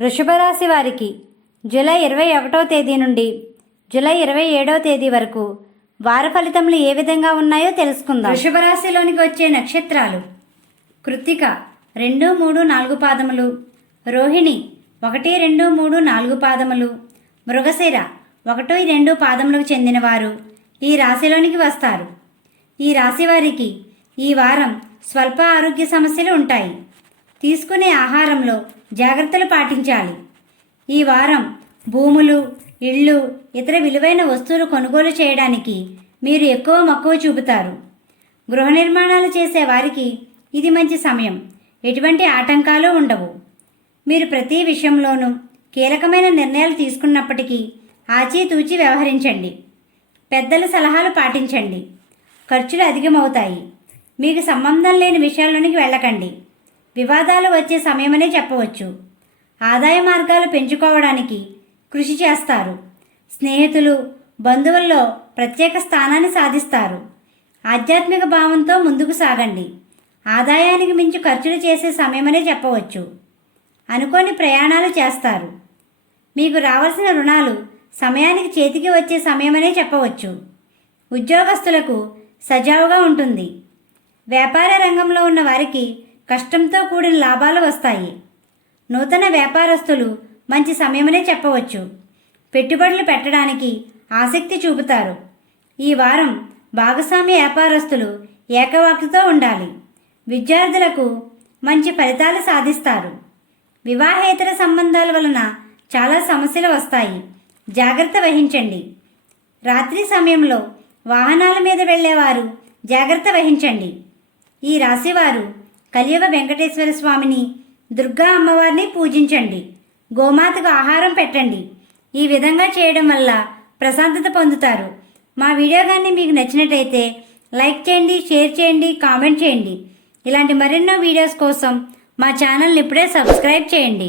వృషభ రాశి వారికి జూలై ఇరవై ఒకటో తేదీ నుండి జూలై ఇరవై ఏడవ తేదీ వరకు వార ఫలితములు ఏ విధంగా ఉన్నాయో తెలుసుకుందాం. వృషభ రాశిలోనికి వచ్చే నక్షత్రాలు కృత్తిక రెండు మూడు నాలుగు పాదములు రోహిణి ఒకటి రెండు మూడు నాలుగు పాదములు మృగశిర ఒకటి రెండు పాదములకు చెందినవారు ఈ రాశిలోనికి వస్తారు. ఈ రాశి వారికి ఈ వారం స్వల్ప ఆరోగ్య సమస్యలు ఉంటాయి. తీసుకునే ఆహారంలో జాగ్రత్తలు పాటించాలి. ఈ వారం భూములు ఇళ్ళు ఇతర విలువైన వస్తువులు కొనుగోలు చేయడానికి మీరు ఎక్కువ మక్కువ చూపుతారు. గృహ నిర్మాణాలు చేసే వారికి ఇది మంచి సమయం. ఎటువంటి ఆటంకాలు ఉండవు. మీరు ప్రతి విషయంలోనూ కీలకమైన నిర్ణయాలు తీసుకున్నప్పటికీ ఆచితూచి వ్యవహరించండి. పెద్దల సలహాలు పాటించండి. ఖర్చులు అధికమవుతాయి. మీకు సంబంధం లేని విషయాల్లోనికి వెళ్ళకండి. వివాదాలు వచ్చే సమయమనే చెప్పవచ్చు. ఆదాయ మార్గాలు పెంచుకోవడానికి కృషి చేస్తారు. స్నేహితులు బంధువుల్లో ప్రత్యేక స్థానాన్ని సాధిస్తారు. ఆధ్యాత్మిక భావంతో ముందుకు సాగండి. ఆదాయానికి మించి ఖర్చులు చేసే సమయమనే చెప్పవచ్చు. అనుకోని ప్రయాణాలు చేస్తారు. మీకు రావాల్సిన రుణాలు సమయానికి చేతికి వచ్చే సమయమనే చెప్పవచ్చు. ఉద్యోగస్తులకు సజావుగా ఉంటుంది. వ్యాపార రంగంలో ఉన్న వారికి కష్టంతో కూడిన లాభాలు వస్తాయి. నూతన వ్యాపారస్తులు మంచి సమయమనే చెప్పవచ్చు. పెట్టుబడులు పెట్టడానికి ఆసక్తి చూపుతారు. ఈ వారం భాగస్వామి వ్యాపారస్తులు ఏకవాక్తితో ఉండాలి. విద్యార్థులకు మంచి ఫలితాలు సాధిస్తారు. వివాహేతర సంబంధాల వలన చాలా సమస్యలు వస్తాయి. జాగ్రత్త వహించండి. రాత్రి సమయంలో వాహనాల మీద వెళ్ళేవారు జాగ్రత్త వహించండి. ఈ రాశివారు కలియుగ వెంకటేశ్వర స్వామిని దుర్గా అమ్మవారిని పూజించండి. గోమాతకు ఆహారం పెట్టండి. ఈ విధంగా చేయడం వల్ల ప్రశాంతత పొందుతారు. మా వీడియో కానీ మీకు నచ్చినట్టయితే లైక్ చేయండి షేర్ చేయండి కామెంట్ చేయండి. ఇలాంటి మరెన్నో వీడియోస్ కోసం మా ఛానల్ని ఇప్పుడే సబ్స్క్రైబ్ చేయండి.